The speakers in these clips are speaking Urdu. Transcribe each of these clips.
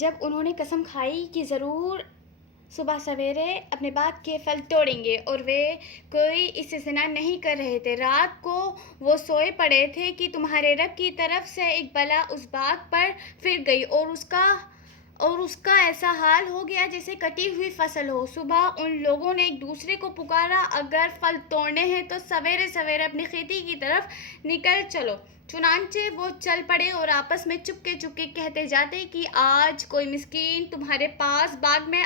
جب انہوں نے قسم کھائی کہ ضرور صبح سویرے اپنے باغ کے پھل توڑیں گے، اور وہ کوئی استثنا نہیں کر رہے تھے۔ رات کو وہ سوئے پڑے تھے کہ تمہارے رب کی طرف سے ایک بلا اس باغ پر پھر گئی، اور اس کا ایسا حال ہو گیا جیسے کٹی ہوئی فصل ہو۔ صبح ان لوگوں نے ایک دوسرے کو پکارا، اگر پھل توڑنے ہیں تو سویرے سویرے اپنی کھیتی کی طرف نکل چلو۔ چنانچہ وہ چل پڑے اور آپس میں چپکے چپکے کہتے جاتے کہ آج کوئی مسکین تمہارے پاس باغ میں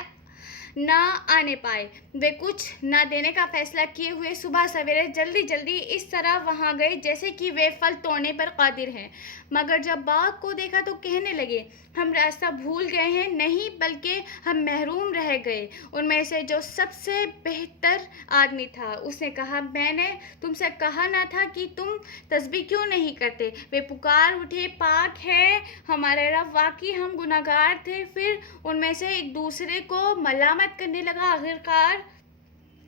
نہ آنے پائے۔ وہ کچھ نہ دینے کا فیصلہ کیے ہوئے صبح سویرے جلدی جلدی اس طرح وہاں گئے جیسے کہ وہ پھل توڑنے پر قادر ہیں، مگر جب باغ کو دیکھا تو کہنے لگے، ہم راستہ بھول گئے ہیں، نہیں بلکہ ہم محروم رہ گئے۔ ان میں سے جو سب سے بہتر آدمی تھا، اس نے کہا، میں نے تم سے کہا نہ تھا کہ تم تسبیح کیوں نہیں کرتے؟ وہ پکار اٹھے، پاک ہے ہمارے رب، واقعی ہم گناہگار تھے۔ پھر ان میں سے ایک دوسرے کو ملامت کرنے لگا۔ آخرکار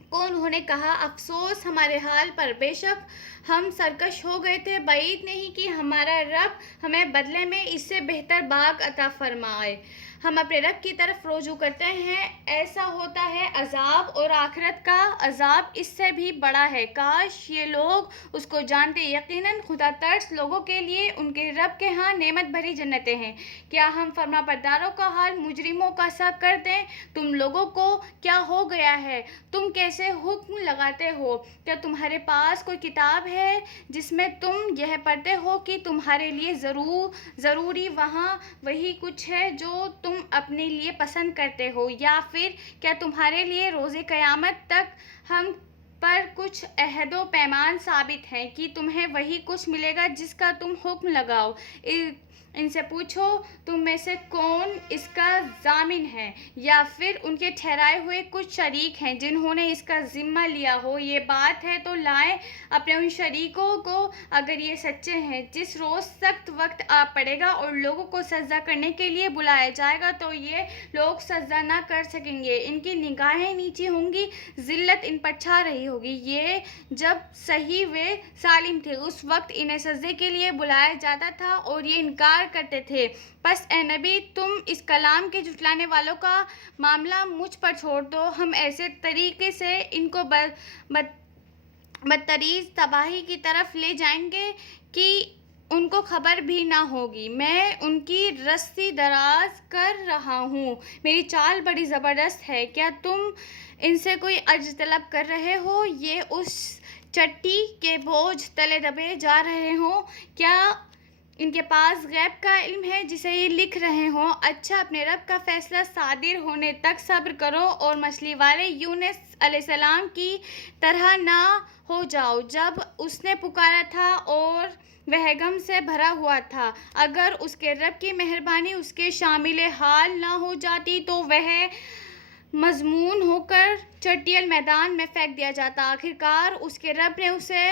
کو انہوں نے کہا، افسوس ہمارے حال پر، بے شک ہم سرکش ہو گئے تھے، بعید نہیں کہ ہمارا رب ہمیں بدلے میں اس سے بہتر باغ عطا فرمائے۔ ہم اپنے رب کی طرف رجوع کرتے ہیں، ایسا ہوتا ہے عذاب، اور آخرت کا عذاب اس سے بھی بڑا ہے۔ کاش یہ لوگ اس کو جانتے، یقیناً خدا ترس لوگوں کے لیے ان کے رب کے ہاں نعمت بھری جنتیں ہیں۔ کیا ہم فرما برداروں کا حال مجرموں کا سا کر دیں؟ تم لوگوں کو کیا ہو گیا ہے؟ تم کیسے حکم لگاتے ہو؟ کیا تمہارے پاس کوئی کتاب ہے جس میں تم یہ پڑھتے ہو کہ تمہارے لیے ضروری وہاں وہی کچھ ہے جو تم اپنے لیے پسند کرتے ہو؟ یا پھر کیا تمہارے لیے روز قیامت تک ہم پر کچھ عہد و پیمان ثابت ہیں کہ تمہیں وہی کچھ ملے گا جس کا تم حکم لگاؤ؟ ان سے پوچھو، تم میں سے کون اس کا ضامن ہے؟ یا پھر ان کے ٹھہرائے ہوئے کچھ شریک ہیں جنہوں نے اس کا ذمہ لیا ہو؟ یہ بات ہے تو لائیں اپنے ان شریکوں کو، اگر یہ سچے ہیں۔ جس روز سخت وقت آ پڑے گا اور لوگوں کو سجدہ کرنے کے لیے بلایا جائے گا تو یہ لوگ سجدہ نہ کر سکیں گے، ان کی نگاہیں نیچی ہوں گی، ذلت ان پر چھا رہی ہوگی۔ یہ جب صحیح و سالم تھے، اس وقت انہیں سجدے کے لیے بلایا جاتا تھا اور یہ انکار کرتے تھے۔ پس اے نبی، تم اس کلام کے جھٹلانے والوں کا معاملہ مجھ پر چھوڑ دو، ہم ایسے طریقے سے ان کو بدتریز تباہی کی طرف لے جائیں گے کہ ان کو خبر بھی نہ ہوگی۔ میں ان کی رستی دراز کر رہا ہوں، میری چال بڑی زبردست ہے۔ کیا تم ان سے کوئی اجر طلب کر رہے ہو؟ یہ اس چٹی کے بوجھ تلے دبے جا رہے ہوں؟ کیا ان کے پاس غیب کا علم ہے جسے یہ لکھ رہے ہوں؟ اچھا، اپنے رب کا فیصلہ صادر ہونے تک صبر کرو اور مچھلی والے یونس علیہ السلام کی طرح نہ ہو جاؤ جب اس نے پکارا تھا اور وہ غم سے بھرا ہوا تھا۔ اگر اس کے رب کی مہربانی اس کے شامل حال نہ ہو جاتی تو وہ مذموم ہو کر چٹیل میدان میں پھینک دیا جاتا۔ آخرکار اس کے رب نے اسے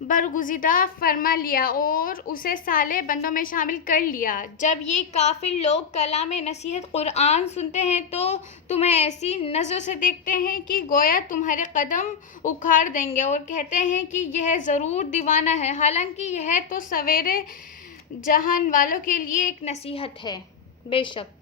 برگزیدہ فرما لیا اور اسے صالح بندوں میں شامل کر لیا۔ جب یہ کافر لوگ کلام نصیحت قرآن سنتے ہیں تو تمہیں ایسی نظروں سے دیکھتے ہیں کہ گویا تمہارے قدم اکھاڑ دیں گے، اور کہتے ہیں کہ یہ ضرور دیوانہ ہے، حالانکہ یہ تو سویرے جہان والوں کے لیے ایک نصیحت ہے۔ بے شک